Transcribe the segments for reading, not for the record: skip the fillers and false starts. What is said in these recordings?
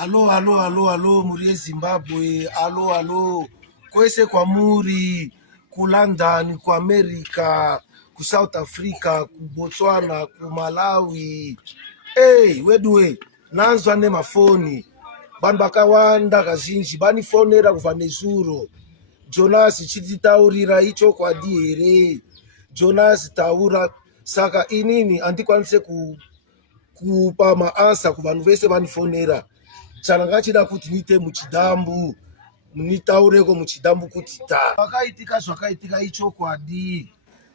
Alo, muri Zimbabwe, alo, kwese kwa muri, ku London, ku America, ku South Africa, ku Botswana, ku Malawi. Hey, wedwe, nanzwa ne mafoni. Vanhu vakawanda kazhinji vanifonera kubva nezuro. Jonas chititaurira ichokwadi here. Jonas taura, saka inini handikwanise kupa maansa kuvanhu vese vanifonera. Chananga chida kuti nite muchidambu, munitaureko muchidambu kuti ta zvakaitika ichokwadi.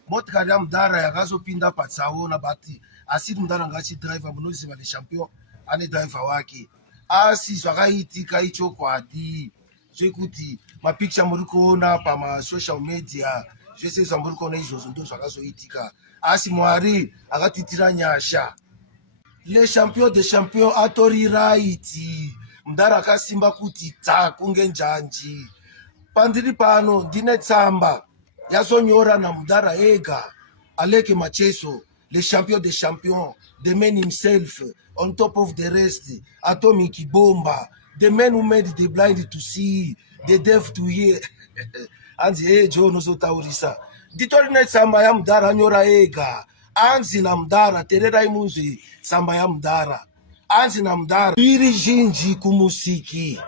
Motikari yaMudhara yakazopinda patsaona, but asi Mudhara ngachidriver, munoziva Le Champion ane driver wake. Asi zvakaitika ichokwadi, zvekuti mapicture muri kuona pamasocial media, zvese zvamuri kuona izvozvo ndo zvakazoitika. Asi Mwari akatitira nyasha. Le Champion de Champion atori right. Mudhara akasimba kuti ta kunge njanji. Pandiri pano ndine tsamba yazonyora na Mudhara ega, Aleke Macheso, Le Champion de Champion, the man himself, on top of the rest, Atomic Bomba, the man who made the blind to see, the deaf to hear. Anzi Joe nozotaurisa. Nditori ne tsamba ya Mudhara nyora ega. Anzi na Mudhara terera imuzi tsamba ya Mudhara. Anzi na Mudhara iri zhinji kumusiki.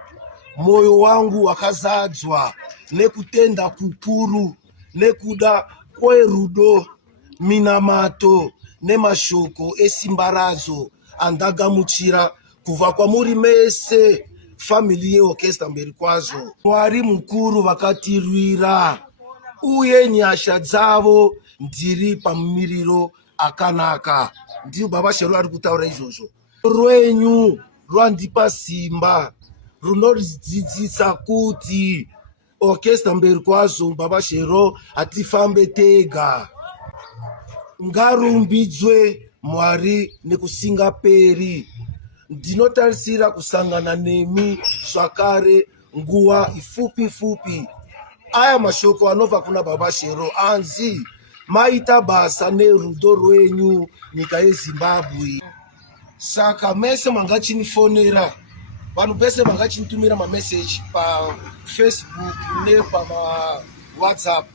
Moyo wangu wakazadzwa nekutenda kukuru, nekuda kwerudo, minamato nemashoko esimbarazo andagamuchira kubva kwamuri mese family yeOrchestra mberi kwazo. Mwari mukuru vakatirwira uye nyasha dzavo ndiri pamumiriro akanaka. Ndiyo Baba Shero ari kutaura izvozvo. Rwenyu rwandipa simba runoridzidzisa kuti Orchestra mberi kwazo Baba Shero hatifambe tega. Ngarumbidzwe Mwari nekusingaperi. Ndinotarisira kusangana nemi zvakare nguva ifupi. Aya mashoko anobva kuna Baba Shero anzi maita basa nerudo rwenyu nyika yeZimbabwe. Saka mese mangachinifonera, vanhu pese mangachinitumira mameseji pa Facebook nepama WhatsApp.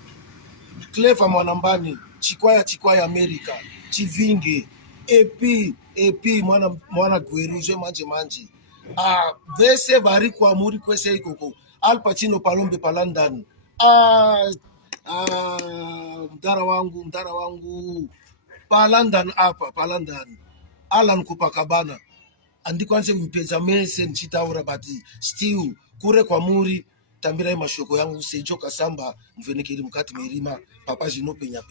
Clever Mwanambani, Chikwaya America, Chivinge, EP mwana gweru manje. Vese vari kwamuri kwese ikoko. Al Pacino Palombe pa London. Mudhara wangu pa London apa, pa London. Alan Copacabana. Andikwanise kumpedza mese nchitaura, but still kure kwamuri tambirai mashoko yangu secho kasamba mvenekeri mukati merima papa zvinopenya.